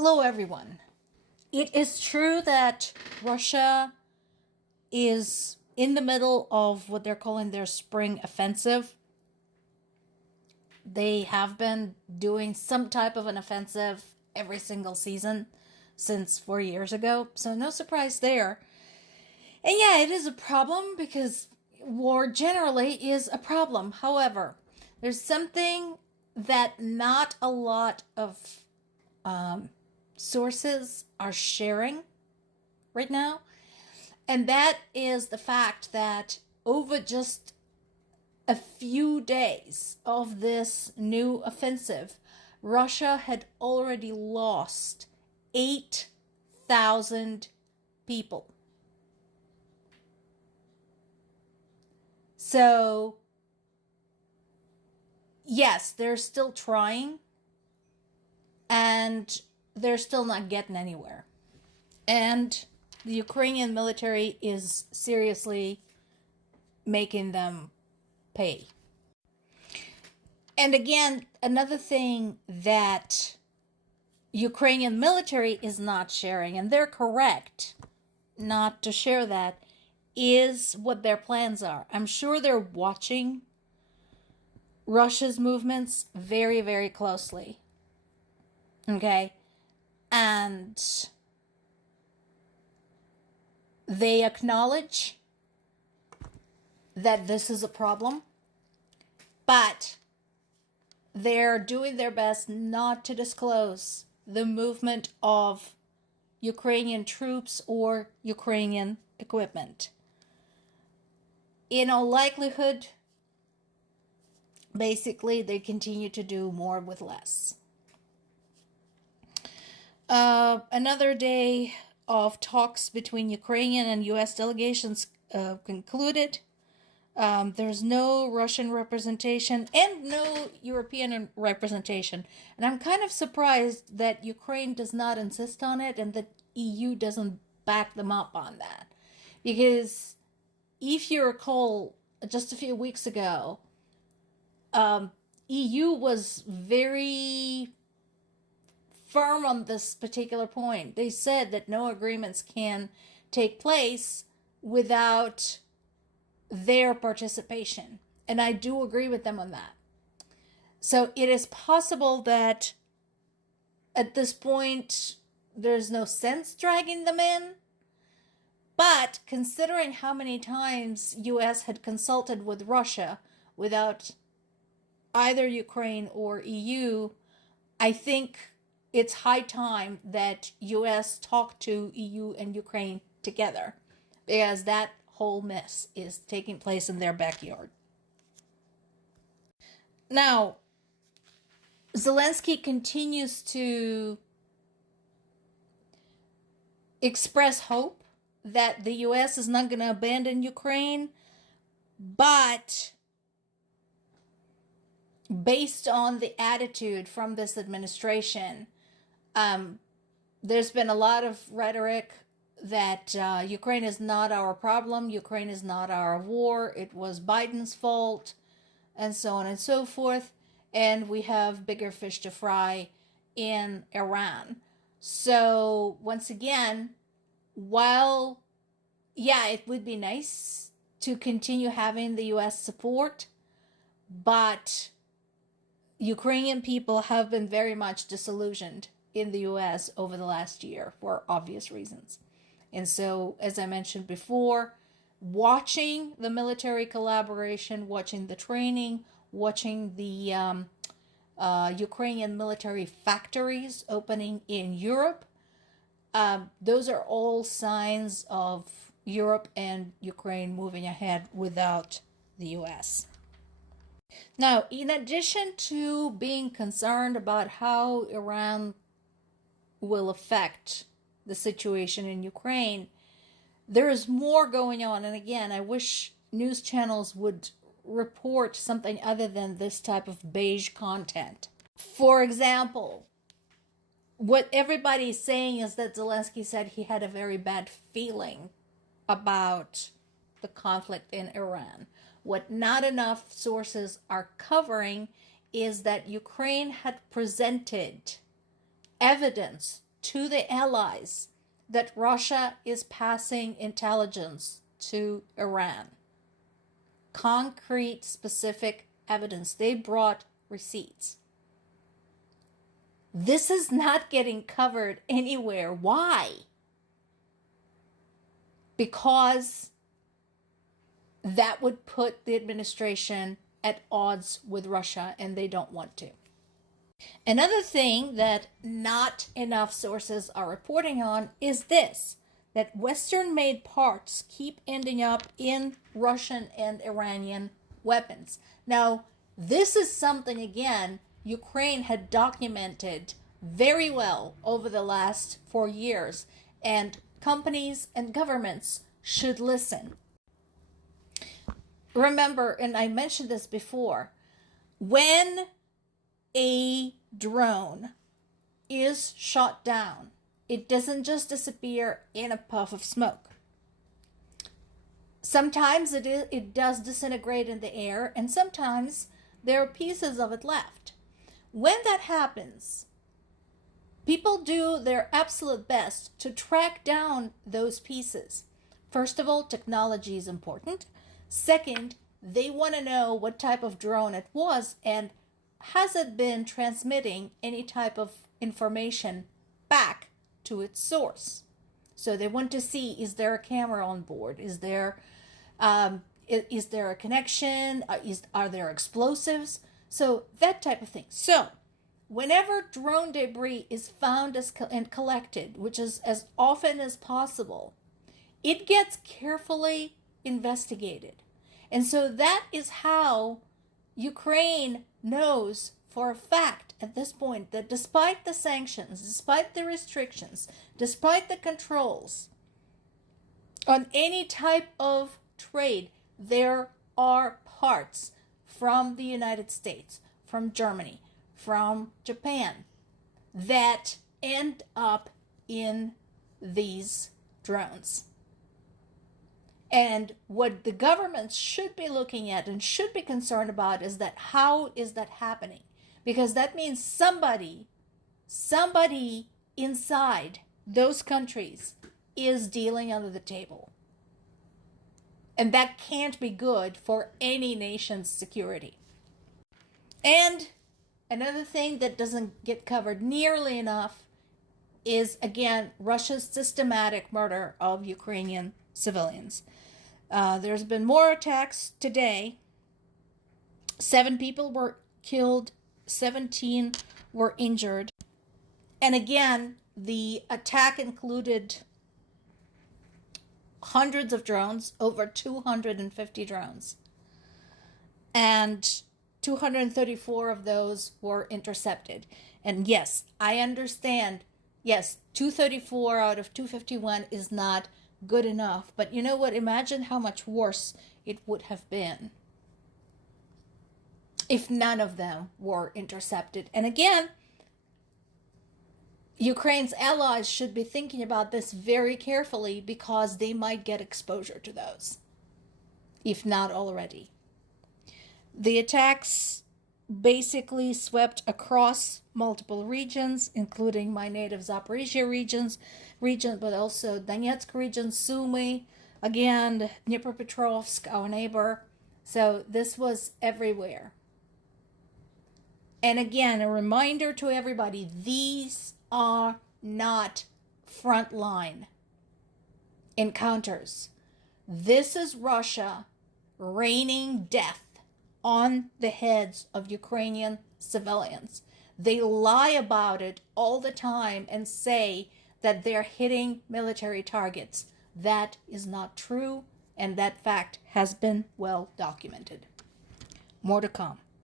Hello, everyone. It is true that Russia is in the middle of what they're calling their spring offensive. They have been doing some type of an offensive every single season since 4 years ago, so no surprise there. And yeah, it is a problem because war generally is a problem. However, there's something that not a lot of sources are sharing right now, and that is the fact that over just a few days of this new offensive, Russia had already lost 8,000 people. So, yes, they're still trying, and they're still not getting anywhere. And the Ukrainian military is seriously making them pay. And again, another thing that Ukrainian military is not sharing, and they're correct not to share that, is what their plans are. I'm sure they're watching Russia's movements very, very closely. Okay? And they acknowledge that this is a problem, but they're doing their best not to disclose the movement of Ukrainian troops or Ukrainian equipment. In all likelihood, basically, they continue to do more with less. Another day of talks between Ukrainian and U.S. delegations concluded. There's no Russian representation and no European representation. And I'm kind of surprised that Ukraine does not insist on it and that EU doesn't back them up on that. Because if you recall, just a few weeks ago, EU was very firm on this particular point. They said that no agreements can take place without their participation. And I do agree with them on that. So it is possible that at this point there's no sense dragging them in. But considering how many times US had consulted with Russia without either Ukraine or EU, I think it's high time that US talk to EU and Ukraine together, because that whole mess is taking place in their backyard. Now, Zelensky continues to express hope that the US is not going to abandon Ukraine, but based on the attitude from this administration, there's been a lot of rhetoric that Ukraine is not our problem, Ukraine is not our war, it was Biden's fault, and so on and so forth, and we have bigger fish to fry in Iran. So, once again, while, yeah, it would be nice to continue having the US support, but Ukrainian people have been very much disillusioned in the US over the last year for obvious reasons. And so, as I mentioned before, watching the military collaboration, watching the training, watching the Ukrainian military factories opening in Europe, those are all signs of Europe and Ukraine moving ahead without the US. Now, in addition to being concerned about how Iran will affect the situation in Ukraine, there is more going on. And again, I wish news channels would report something other than this type of beige content. For example, what everybody is saying is that Zelensky said he had a very bad feeling about the conflict in Iran. What not enough sources are covering is that Ukraine had presented evidence to the allies that Russia is passing intelligence to Iran. Concrete, specific evidence. They brought receipts. This is not getting covered anywhere. Why? Because that would put the administration at odds with Russia, and they don't want to. Another thing that not enough sources are reporting on is this, that Western-made parts keep ending up in Russian and Iranian weapons. Now, this is something, again, Ukraine had documented very well over the last 4 years, and companies and governments should listen. Remember, and I mentioned this before, when a drone is shot down, it doesn't just disappear in a puff of smoke. Sometimes it does disintegrate in the air, and sometimes there are pieces of it left. When that happens, people do their absolute best to track down those pieces. First of all, technology is important. Second, they want to know what type of drone it was and has it been transmitting any type of information back to its source. So they want to see, is there a camera on board? Is there a connection? Are there explosives? So that type of thing. So whenever drone debris is found and collected, which is as often as possible, it gets carefully investigated. And so that is how Ukraine knows for a fact at this point that despite the sanctions, despite the restrictions, despite the controls on any type of trade, there are parts from the United States, from Germany, from Japan that end up in these drones. And what the governments should be looking at and should be concerned about is that how is that happening? Because that means somebody inside those countries is dealing under the table. And that can't be good for any nation's security. And another thing that doesn't get covered nearly enough is, again, Russia's systematic murder of Ukrainian civilians. There's been more attacks today. 7 people were killed, 17 were injured. And again, the attack included hundreds of drones, over 250 drones. And 234 of those were intercepted. And yes, I understand, yes, 234 out of 251 is not good enough. But you know what? Imagine how much worse it would have been if none of them were intercepted. And again, Ukraine's allies should be thinking about this very carefully because they might get exposure to those, if not already. The attacks basically swept across multiple regions, including my native Zaporizhia region, but also Donetsk region, Sumy, again, Dnipropetrovsk, our neighbor. So this was everywhere. And again, a reminder to everybody, these are not frontline encounters. This is Russia raining death on the heads of Ukrainian civilians. They lie about it all the time and say that they're hitting military targets. That is not true, and that fact has been well documented. More to come.